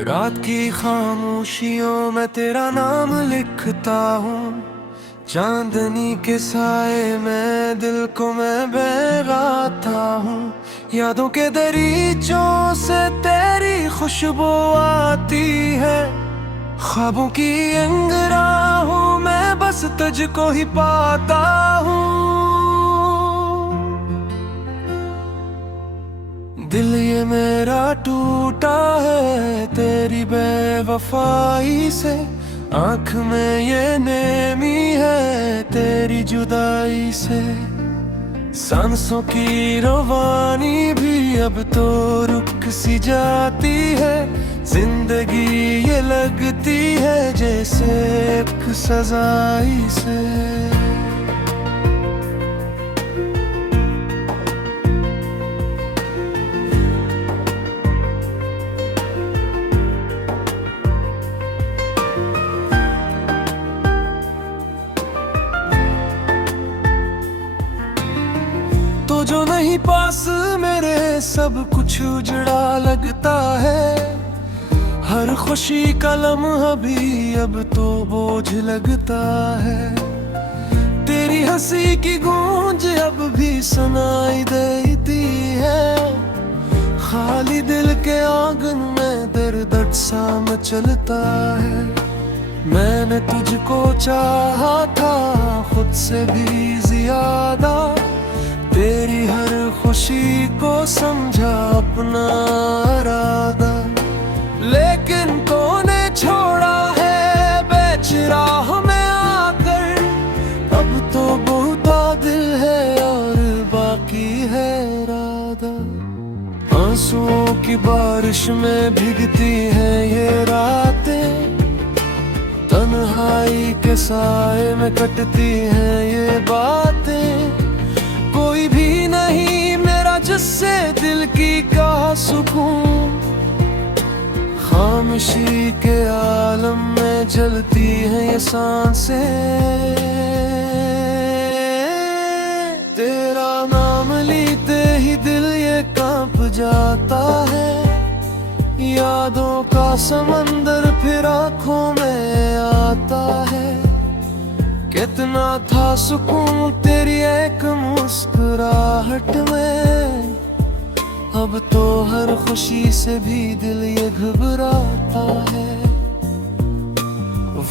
रात की खामोशियों में तेरा नाम लिखता हूँ। चांदनी के साए में दिल को मैं बहलाता हूँ। यादों के दरीचों से तेरी खुशबू आती है। ख्वाबों की अंगराहों में बस तुझको ही पाता हूँ। दिल ये मेरा टूटा है तेरी बेवफाई से। आँख में ये नेमी है तेरी जुदाई से। सांसों की रवानी भी अब तो रुक सी जाती है। जिंदगी ये लगती है जैसे एक सजाई से। तो जो नहीं पास मेरे सब कुछ उजड़ा लगता है। हर खुशी का लम्हा भी अब तो बोझ लगता है। तेरी हंसी की गूंज अब भी सुनाई देती है। खाली दिल के आंगन में दर्द सा मचलता है। मैंने तुझको चाहा था खुद से भी ज्यादा। तेरी हर खुशी को समझा अपना इरादा। लेकिन तूने छोड़ा है बेच राह में आकर। अब तो बहुता दिल है और बाकी है इरादा। आंसुओं की बारिश में भीगती हैं ये रातें। तन्हाई के साए में कटती हैं ये बातें। कोई भी नहीं मेरा जिससे दिल की कहा सुकून। खामोशी के आलम में जलती हैं ये सांसें। तेरा नाम लेते ही दिल ये कांप जाता है। यादों का समंदर फिर आंखों में आता है। कितना था सुकून तेरी एक मुस्कुराहट में। अब तो हर खुशी से भी दिल ये घबराता है।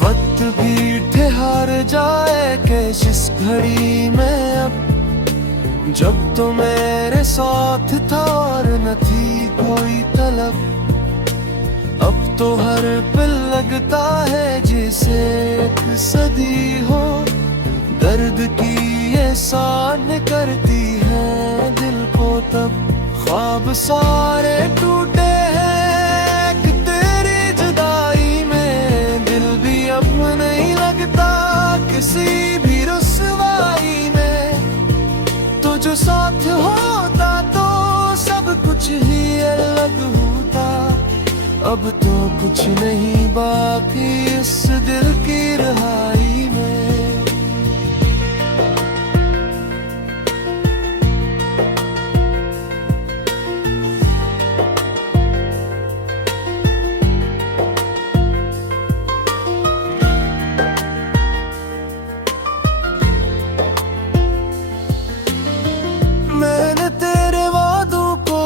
वक्त भी ठहर जाए कि जिस घड़ी में अब। जब तो मेरे साथ था और न थी कोई तलब। अब तो हर पल लगता है जैसे एक सदी हो। दर्द की ये सान करती है दिल को तब। ख्वाब सारे टूटे हैं कि तेरी जुदाई में। दिल भी अब नहीं लगता किसी भी रुसवाई में। तो जो साथ होता तो सब कुछ ही अलग होता। अब तो कुछ नहीं बाकी इस दिल की रहाई में। मैंने तेरे वादों को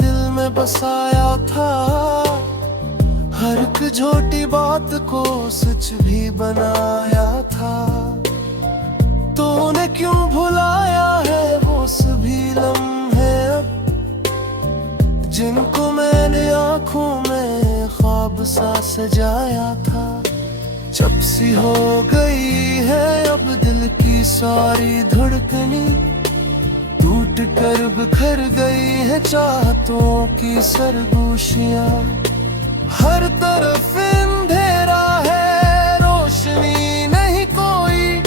दिल में बसाया था। हर एक झूठी बात को सच भी बनाया था। तूने क्यों भुलाया है वो सभी लम्हे अब। जिनको मैंने आँखों में ख्वाब सा सजाया था। जब सी हो गई है अब दिल की सारी धड़कनी। टूट कर बिखर गई है चाहतों की सरगोशियाँ। हर तरफ अंधेरा है रोशनी नहीं कोई।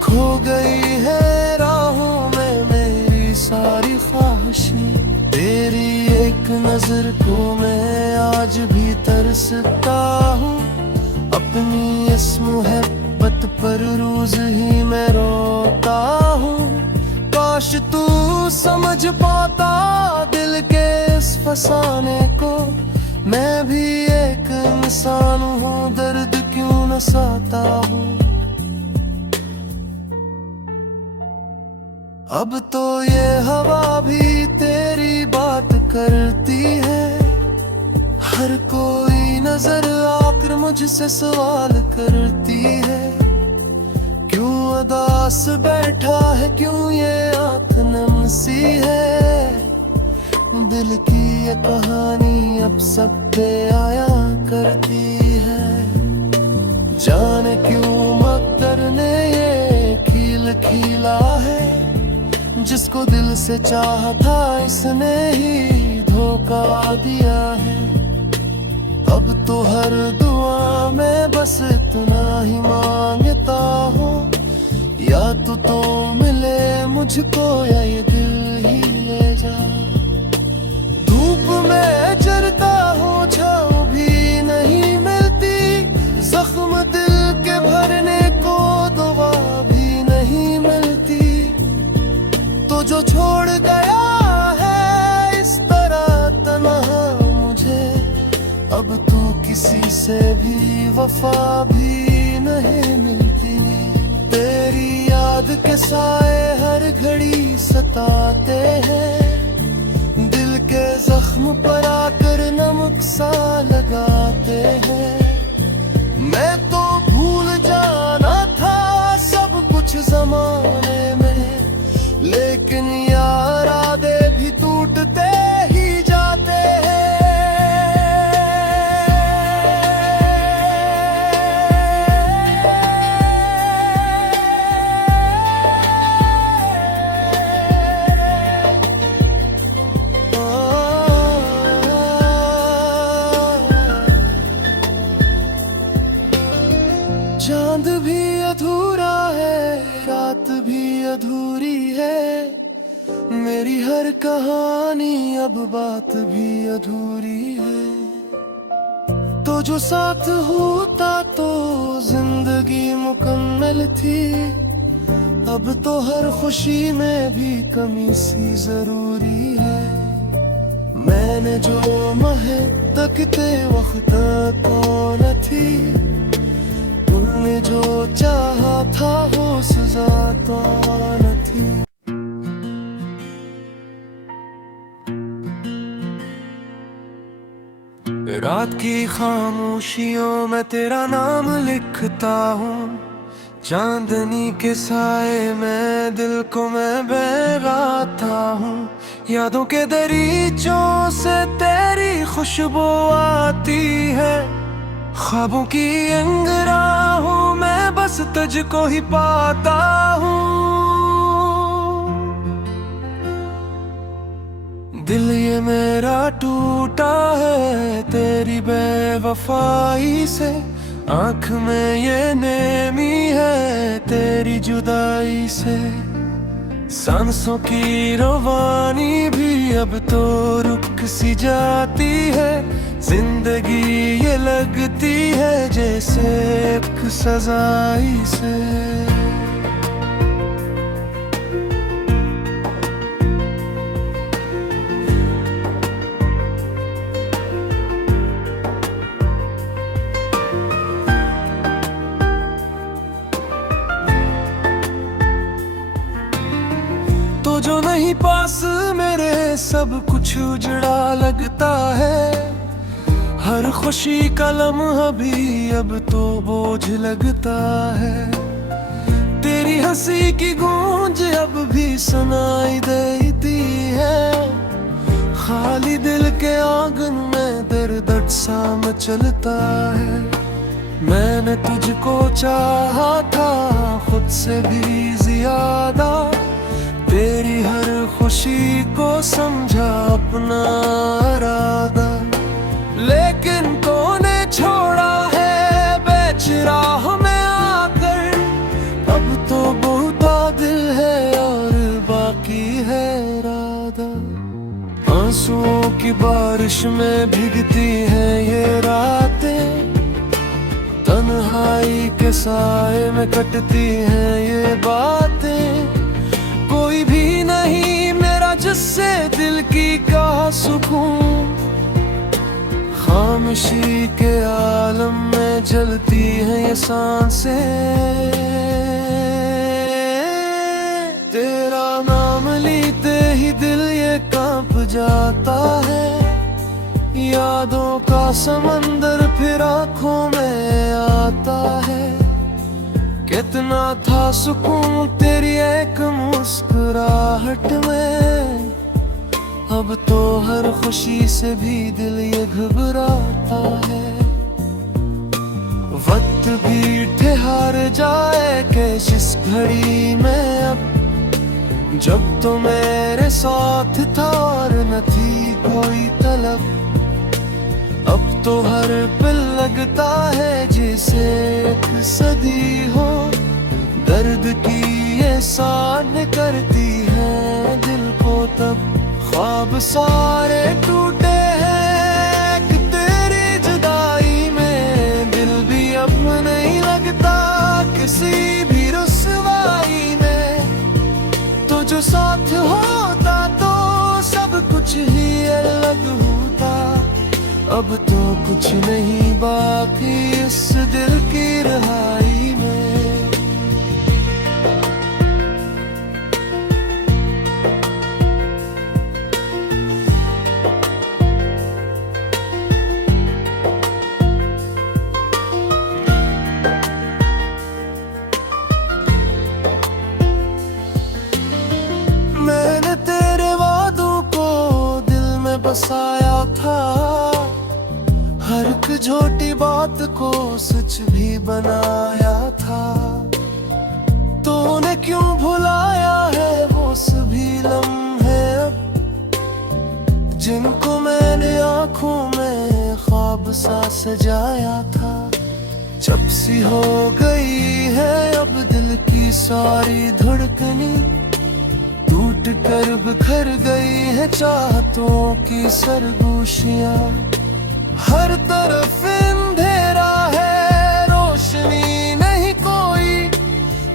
खो गई है राहों में मेरी सारी ख्वाहिशें। तेरी एक नजर को मैं आज भी तरसता हूँ। अपनी इस मोहब्बत पर रोज ही मैं रोता हूँ। काश तू समझ पाता दिल के इस फसाने को। मैं भी एक इंसान हूँ, दर्द क्यों न सहता हूँ। अब तो ये हवा भी तेरी बात करती है। हर कोई नजर आकर मुझसे सवाल करती है, क्यों उदास बैठा है, क्यों ये आँख नम सी है। दिल की ये कहानी अब सब पे आया करती है। जाने क्यों मकदर ने ये खील खीला है, जिसको दिल से चाहा था इसने ही धोखा दिया है। अब तो हर दुआ में बस इतना ही मांगता हूँ, या तो मिले मुझको या ये दिल ही ले जा। धूप में जलता हूँ, छाँव भी नहीं मिलती, जख्म दिल के भरने को दवा भी नहीं मिलती। तो जो छोड़ गया है इस तरह तन्हा मुझे, अब तो किसी से भी वफा भी नहीं मिलती। तेरी याद के साए हर घड़ी सताते हैं, दिल के जख्म पर आकर नमक सा लगाते हैं। मैं तो भूल जाना था सब कुछ जमाने में, लेकिन यार आदे भी टूटते ही जाते हैं। चांद भी अधूरा है, रात भी अधूरी है, मेरी हर कहानी अब बात भी अधूरी है। तो जो साथ होता तो जिंदगी मुकम्मल थी, अब तो हर खुशी में भी कमी सी जरूरी है। मैंने जो महे तकते वक्त कौन थी, तुमने जो चाहा था वो सजा तो न थी। रात की खामोशियों में तेरा नाम लिखता हूँ, चांदनी के साए में दिल को मैं बहलाता हूँ। यादों के दरीचों से तेरी खुशबू आती है, ख्वाबों की अंगराहों में बस तुझको ही पाता हूँ। दिल ये मेरा टूटा है तेरी बेवफाई से, आँख में ये नेमी है तेरी जुदाई से। सांसों की रवानी भी अब तो रुक सी जाती है, जिंदगी ये लगती है जैसे एक सजाई से। तो जो नहीं पास मेरे सब कुछ उजड़ा लगता है, हर खुशी का लम्हा भी अब तो बोझ लगता है। तेरी हंसी की गूंज अब भी सुनाई देती है, खाली दिल के आंगन में दर्द सा मचलता है। मैंने तुझको चाहा था खुद से भी ज्यादा, तेरी हर खुशी को समझा अपना इरादा। लेकिन तूने छोड़ा है बेच राह में आकर, अब तो बहुत दिल है और बाकी है इरादा। आंसुओं की बारिश में भीगती हैं ये रातें, तन्हाई के साए में कटती हैं ये बातें। कोई भी नहीं मेरा जिससे दिल की कहा सुकून, खामोशी के आलम में जलती है ये सांसें। तेरा नाम लेते ही दिल ये कांप जाता है। यादों का समंदर फिर आंखों में आता है। कितना था सुकून तेरी एक मुस्कुराहट में, अब तो हर खुशी से भी दिल ये घबराता है। वक्त भी ठहर जाए कैश इस घड़ी में अब, जब तो मेरे साथ था और न थी कोई तलब। अब तो हर पल लगता है जैसे एक सदी हो। दर्द की ये सान करती है दिल को तब। ख्वाब सारे टूटे हैं कि तेरी जुदाई में, दिल भी अब नहीं लगता किसी भी रुसवाई में। तो जो साथ होता तो सब कुछ ही अलग होता। अब तो कुछ नहीं बाकी इस दिल की रहाई में। मैंने तेरे वादों को दिल में बसाया था, हर एक छोटी बात को सच भी बनाया था। तूने क्यों भुलाया है वो सभी लम्हे अब, जिनको मैंने आंखों में ख्वाब सा सजाया था। जब सी हो गई है अब दिल की सारी धड़कनी, टूट कर बिखर गई है चाहतों की सरगोशियां। हर तरफ अंधेरा है रोशनी नहीं कोई,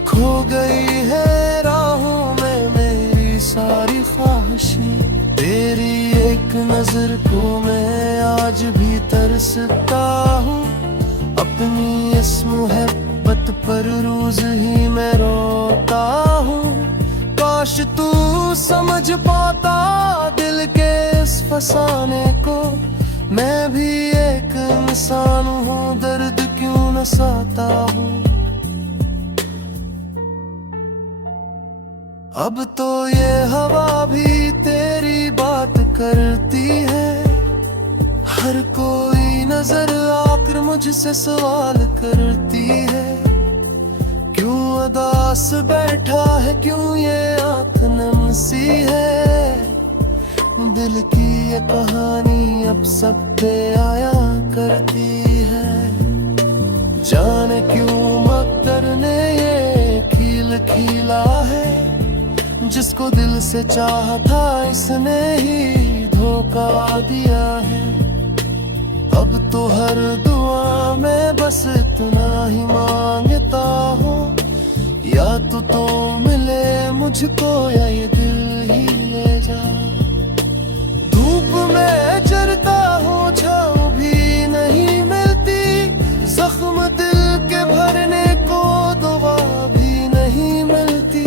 खो गई है राहों में मेरी सारी ख्वाहिशें। तेरी एक नजर को मैं आज भी तरसता हूँ, अपनी इस मोहब्बत पर रोज ही मैं रोता हूँ। काश तू समझ पाता दिल के इस फसाने को, मैं भी एक इंसान हूँ दर्द क्यों न सहता हूँ। अब तो ये हवा भी तेरी बात करती है, हर कोई नजर आकर मुझसे सवाल करती है। क्यों उदास बैठा है, क्यों ये आँख नम सी है। दिल की ये कहानी अब सब पे आया करती है। जाने क्यों मकदर ने ये खील खीला है, जिसको दिल से चाहा था इसने ही धोखा दिया है। अब तो हर दुआ में बस इतना ही मांगता हूँ, या तो मिले मुझको या ये दिल ही ले जा। धूप में जलता हूँ छाँव भी नहीं मिलती, जख्म दिल के भरने को दवा भी नहीं मिलती।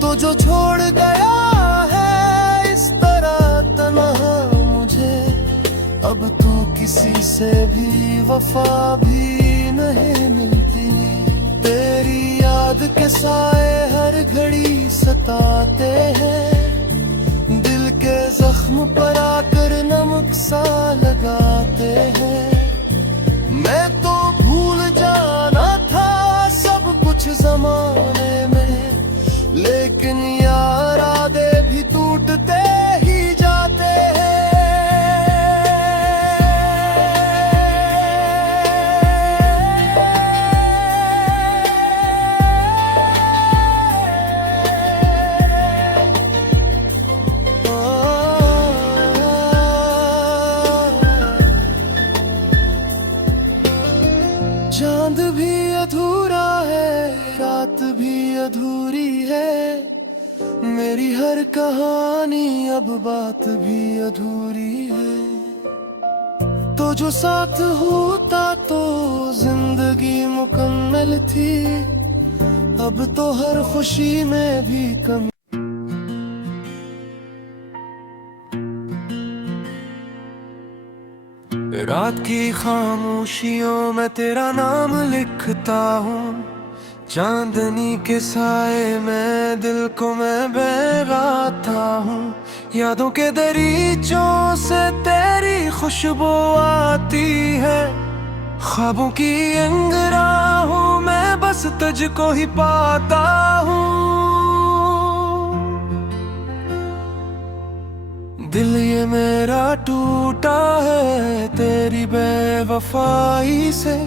तो जो छोड़ गया है इस तरह तन्हा मुझे, अब तो किसी से भी वफा भी नहीं मिलती। तेरी याद के साए हर घड़ी सताते हैं, दिल के जख्म पर आकर नमक सा लगाते हैं। मैं तो भूल जाना था सब कुछ जमाने में, लेकिन यार आदे भी टूटते ही जाते हैं। चांद भी अधूरा है, रात भी अधूरी है, मेरी हर कहानी अब बात भी अधूरी है। जो साथ होता तो जिंदगी मुकम्मल थी, अब तो हर खुशी में भी कमी। रात की खामोशियों में तेरा नाम लिखता हूँ, चांदनी के साए में दिल को मैं बहलाता हूँ। यादों के दरीचों से तेरी खुशबू आती है, ख्वाबों की अंगराहों में बस तुझको ही पाता हूँ। दिल ये मेरा टूटा है तेरी बेवफाई से,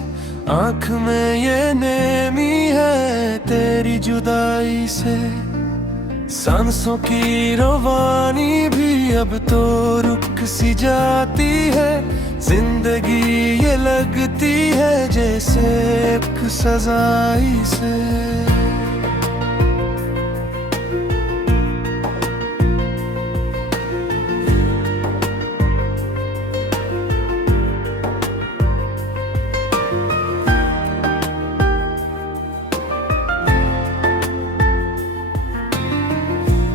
आँख में ये नेमी है तेरी जुदाई से। सांसों की रवानी भी अब तो रुक सी जाती है, जिंदगी ये लगती है जैसे एक सजाई से।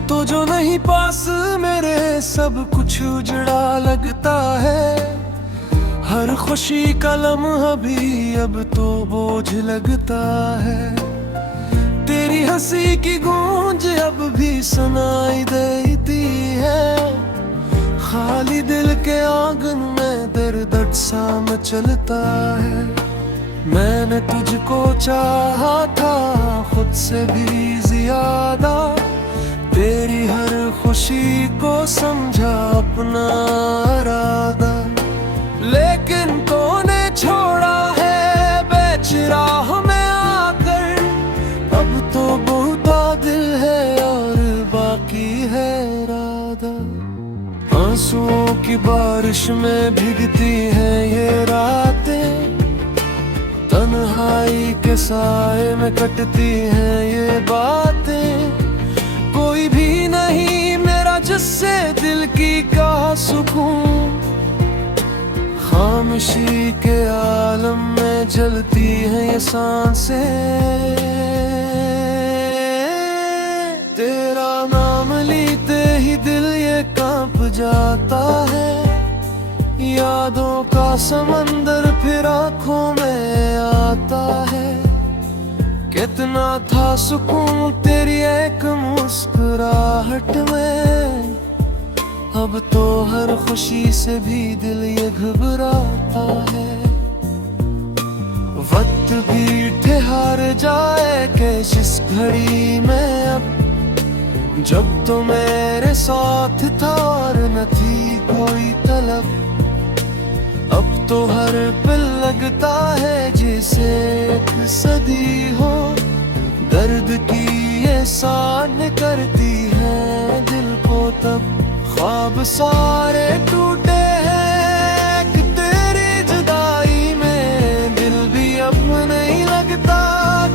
तो जो नहीं पास मेरे सब कुछ उजड़ा लगता है, हर खुशी का लम्हा भी अब तो बोझ लगता है। तेरी हंसी की गूंज अब भी सुनाई देती है, खाली दिल के आंगन में दर्द सा मचलता है। मैंने तुझको चाहा था खुद से भी ज्यादा, तेरी हर खुशी को समझा अपना इरादा। लेकिन तूने छोड़ा है बेच राह में आकर, अब तो बहुत दिल है और बाकी है इरादा। आंसुओं की बारिश में भीगती हैं ये रातें, तन्हाई के साए में कटती हैं ये बातें। कोई भी नहीं मेरा जिससे दिल की कहा सुकून, खामोशी के आलम में जलती हैं ये सांसें। तेरा नाम लेते ही दिल ये कांप जाता है, यादों का समंदर फिर आंखों में आता है। कितना था सुकून तेरी एक मुस्कुराहट में, अब तो हर खुशी से भी दिल ये घबराता है। वक्त भी ठहर जाए कैश इस घड़ी में अब, जब तो मेरे साथ था और न थी कोई तलब। अब तो हर पल लगता है जैसे एक सदी हो, दर्द की ये सान करती है दिल को तब। ख्वाब सारे टूटे हैं कि तेरी जुदाई में, दिल भी अब नहीं लगता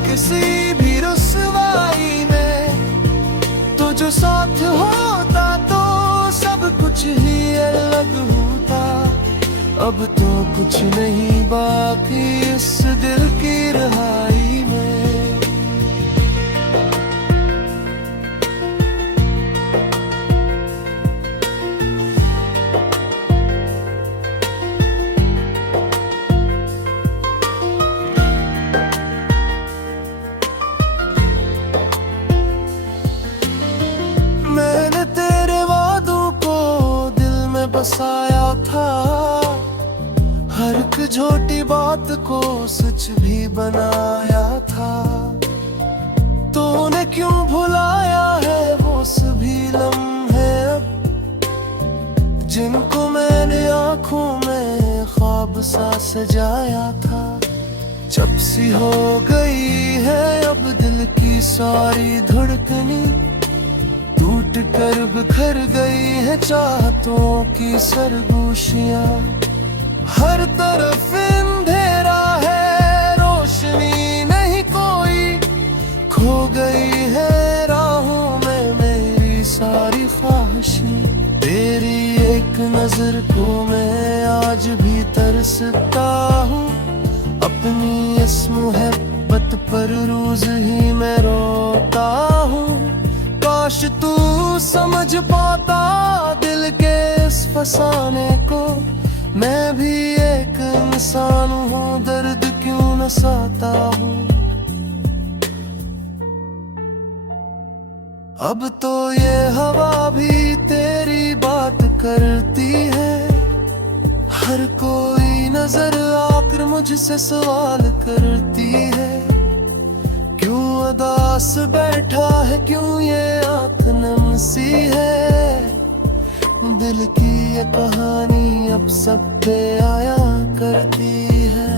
किसी भी रुसवाई में। तो जो साथ होता तो सब कुछ ही अलग होता, अब तो कुछ नहीं बाकी इस दिल की रहाई में। मैंने तेरे वादों को दिल में बसाया था, हर एक झूठी बात को सच भी बनाया था। तूने क्यों भुलाया है वो सभी लम्हे अब, जिनको मैंने आँखों में ख्वाब सा सजाया था। जब सी हो गई है अब दिल की सारी धड़कनी, टूट कर बिखर गई है चाहतों की सरगोशियां। हर तरफ अंधेरा है रोशनी नहीं कोई, खो गई है राहों में मेरी सारी ख्वाहिशें। तेरी एक नजर को मैं आज भी तरस तरसता हूँ, अपनी इस मोहब्बत पर रोज ही मैं रोता हूँ। काश तू समझ पाता दिल के इस फसाने को, मैं भी एक इंसान हूँ, दर्द क्यों न सहता हूँ। अब तो ये हवा भी तेरी बात करती है, हर कोई नजर आकर मुझसे सवाल करती है, क्यों उदास बैठा है, क्यों ये आँख नम सी है। दिल की ये कहानी अब सब पे आया करती है,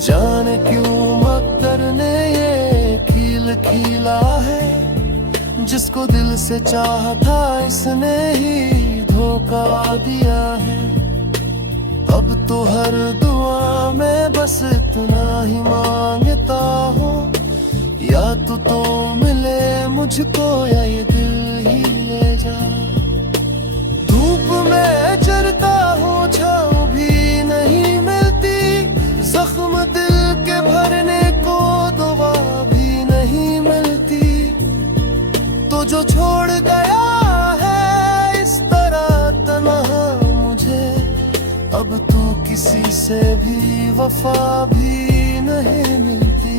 जाने क्यों मकदर ने ये खील खीला है, जिसको दिल से चाहा था इसने ही धोखा दिया है। अब तो हर दुआ में बस इतना ही मांगता हूँ, या तो मिले मुझको या ये दिल ही ले जा। धूप में चरता हूँ, छाँव भी नहीं मिलती, जख्म दिल के भरने को दवा भी नहीं मिलती। तो जो छोड़ गया है इस तरह तन्हा मुझे, अब तू किसी से भी वफा भी नहीं मिलती।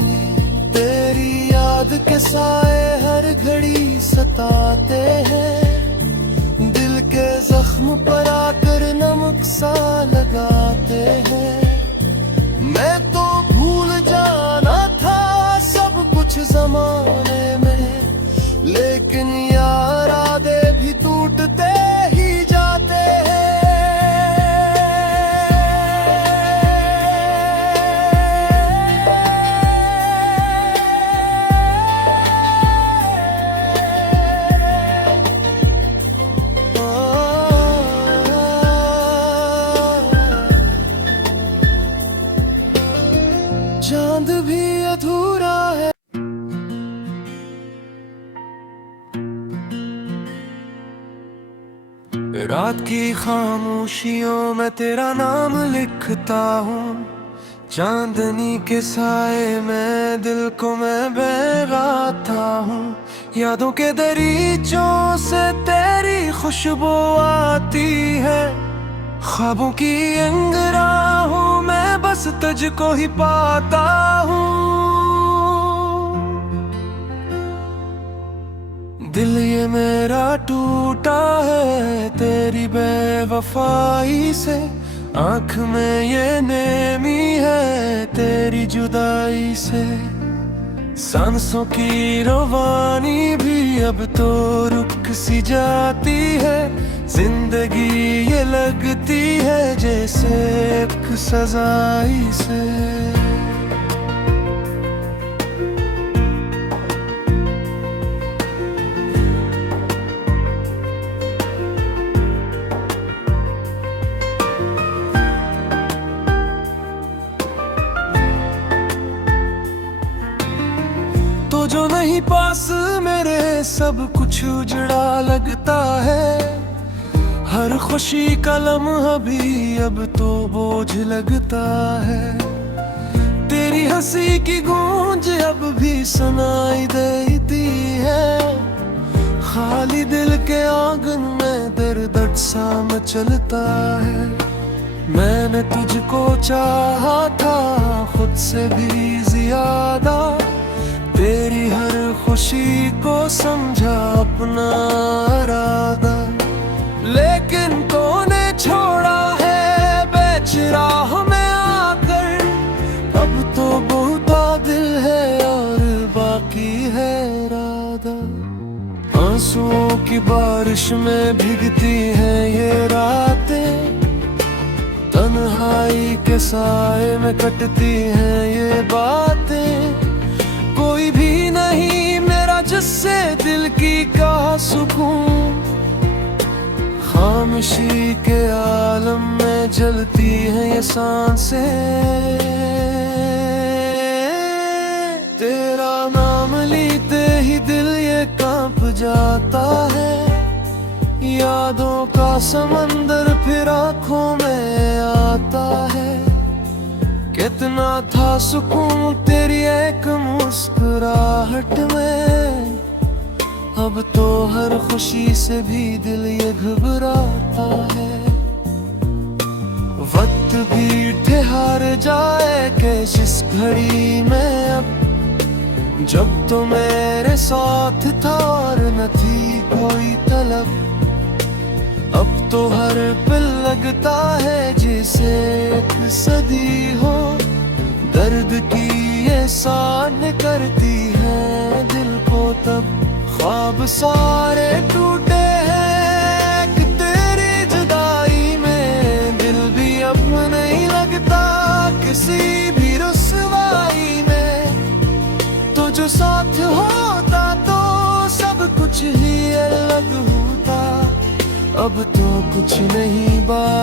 तेरी याद के साए हर घड़ी सताते हैं, दिल के जख्म पर आकर नमक सा लगाते हैं। मैं तो भूल जाना था सब कुछ जमाने में, लेकिन यार आदे भी टूटते ही जाते हैं। चांद भी अधूरा है। रात की खामोशियों में तेरा नाम लिखता हूँ, चांदनी के साए में दिल को मैं बहराता हूँ। यादों के दरीचों से तेरी खुशबू आती है, ख्वाबों की अंगराहों में बस तुझको ही पाता हूँ। दिल ये मेरा टूटा है तेरी बेवफाई से, आँख में ये नेमी है तेरी जुदाई से। सांसों की रवानी भी अब तो रुक सी जाती है, जिंदगी ये लगती है जैसे एक सजाई से। तो जो नहीं पास मेरे सब कुछ उजड़ा लगता है, हर खुशी का लम्हा भी अब तो बोझ लगता है। तेरी हंसी की गूंज अब भी सुनाई देती है, खाली दिल के आंगन में दर्द सा मचलता है। मैंने तुझको चाहा था खुद से भी ज्यादा, तेरी हर खुशी को समझा अपना इरादा, लेकिन तूने छोड़ा है बेच राह में आकर। अब तो बहुत दिल है और बाकी है इरादा। आंसुओं की बारिश में भीगती हैं ये रातें, तन्हाई के साए में कटती हैं ये बातें। कोई भी नहीं मेरा जिससे दिल की कहा सुकून, खामोशी के आलम में जलती हैं ये सांसें। तेरा नाम लेते ही दिल ये कांप जाता है, यादों का समंदर फिर आँखों में आ आता है। कितना था सुकून तेरी एक मुस्कुराहट में, अब तो हर खुशी से भी दिल ये घबराता है। वक्त भी ठहर जाए कैश इस घड़ी में अब, जब तो मेरे साथ था और न थी कोई तलब। अब तो हर पल लगता है जैसे एक सदी हो, दर्द की ये सान करती है दिल को तब। ख्वाब सारे टूटे हैं कि तेरी जुदाई में, दिल भी अब नहीं लगता किसी भी रुसवाई में। तो जो साथ होता तो सब कुछ ही अलग होता, अब तो कुछ नहीं बात